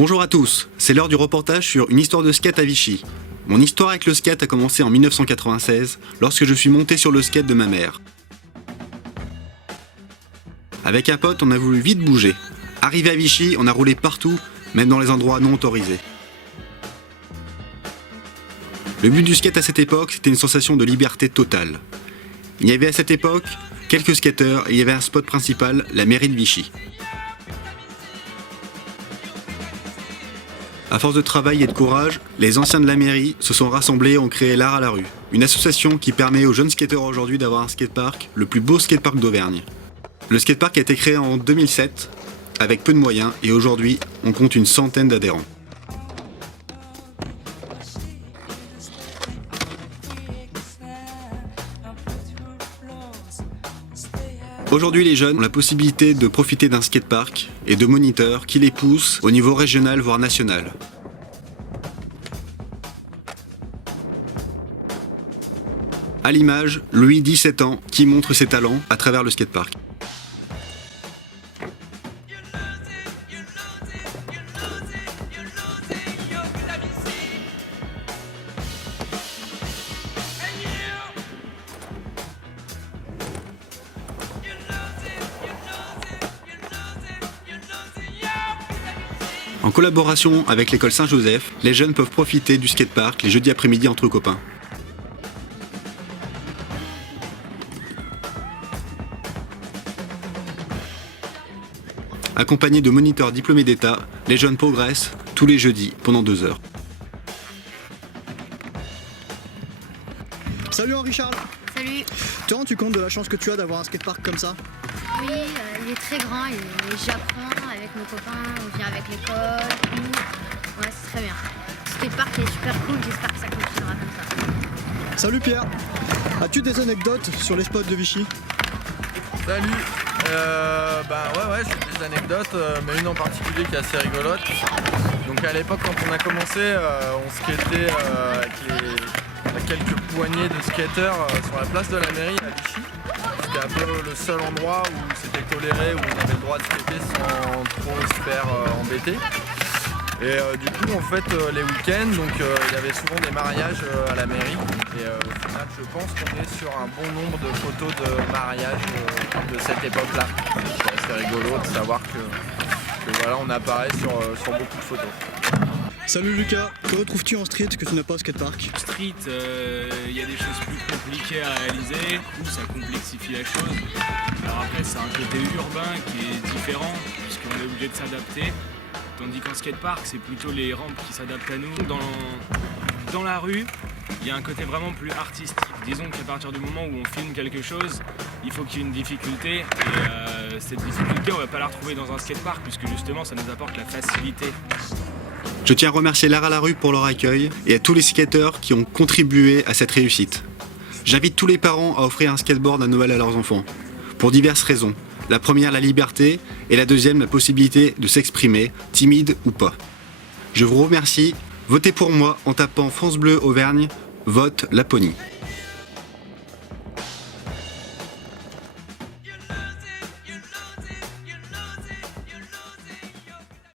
Bonjour à tous, c'est l'heure du reportage sur une histoire de skate à Vichy. Mon histoire avec le skate a commencé en 1996, lorsque je suis monté sur le skate de ma mère. Avec un pote, on a voulu vite bouger. Arrivé à Vichy, on a roulé partout, même dans les endroits non autorisés. Le but du skate à cette époque, c'était une sensation de liberté totale. Il y avait à cette époque quelques skateurs et il y avait un spot principal, la mairie de Vichy. À force de travail et de courage, les anciens de la mairie se sont rassemblés et ont créé l'Art à la rue, une association qui permet aux jeunes skateurs aujourd'hui d'avoir un skatepark, le plus beau skatepark d'Auvergne. Le skatepark a été créé en 2007, avec peu de moyens, et aujourd'hui, on compte une centaine d'adhérents. Aujourd'hui, les jeunes ont la possibilité de profiter d'un skatepark et de moniteurs qui les poussent au niveau régional voire national. À l'image, Louis, 17 ans, qui montre ses talents à travers le skatepark. En collaboration avec l'école Saint-Joseph, les jeunes peuvent profiter du skatepark les jeudis après-midi entre copains. Accompagnés de moniteurs diplômés d'État, les jeunes progressent tous les jeudis pendant 2 heures. Salut Henri-Charles. Salut. Te rends-tu compte de la chance que tu as d'avoir un skatepark comme ça? Oui, il est très grand et j'apprends avec mes copains, on vient avec l'école, tout. Ouais, c'est très bien. Ce skatepark est super cool, j'espère que ça continuera comme ça. Salut Pierre. As-tu des anecdotes sur les spots de Vichy? Salut. Ouais, j'ai des anecdotes, mais une en particulier qui est assez rigolote. Donc à l'époque, quand on a commencé, on skatait avec quelques poignées de skateurs sur la place de la mairie à Vichy. C'était un peu le seul endroit où c'était toléré, où on avait le droit de skater sans trop se faire embêter. Et du coup, en fait, les week-ends, donc il y avait souvent des mariages à la mairie. Et au final, je pense qu'on est sur un bon nombre de photos de mariage de cette époque-là. C'est assez rigolo de savoir que voilà, on apparaît sur beaucoup de photos. Salut Lucas, que retrouves-tu en street que tu n'as pas au skatepark? Street, il y a des choses plus compliquées à réaliser, du coup ça complexifie la chose. Alors après c'est un côté urbain qui est différent, puisqu'on est obligé de s'adapter. Tandis qu'en skatepark, c'est plutôt les rampes qui s'adaptent à nous. Dans la rue, il y a un côté vraiment plus artistique. Disons qu'à partir du moment où on filme quelque chose, il faut qu'il y ait une difficulté. Et cette difficulté, on ne va pas la retrouver dans un skatepark, puisque justement, ça nous apporte la facilité. Je tiens à remercier l'Art à la rue pour leur accueil et à tous les skateurs qui ont contribué à cette réussite. J'invite tous les parents à offrir un skateboard à Noël à leurs enfants, pour diverses raisons. La première, la liberté, et la deuxième, la possibilité de s'exprimer, timide ou pas. Je vous remercie, votez pour moi en tapant France Bleu Auvergne, vote Laponie.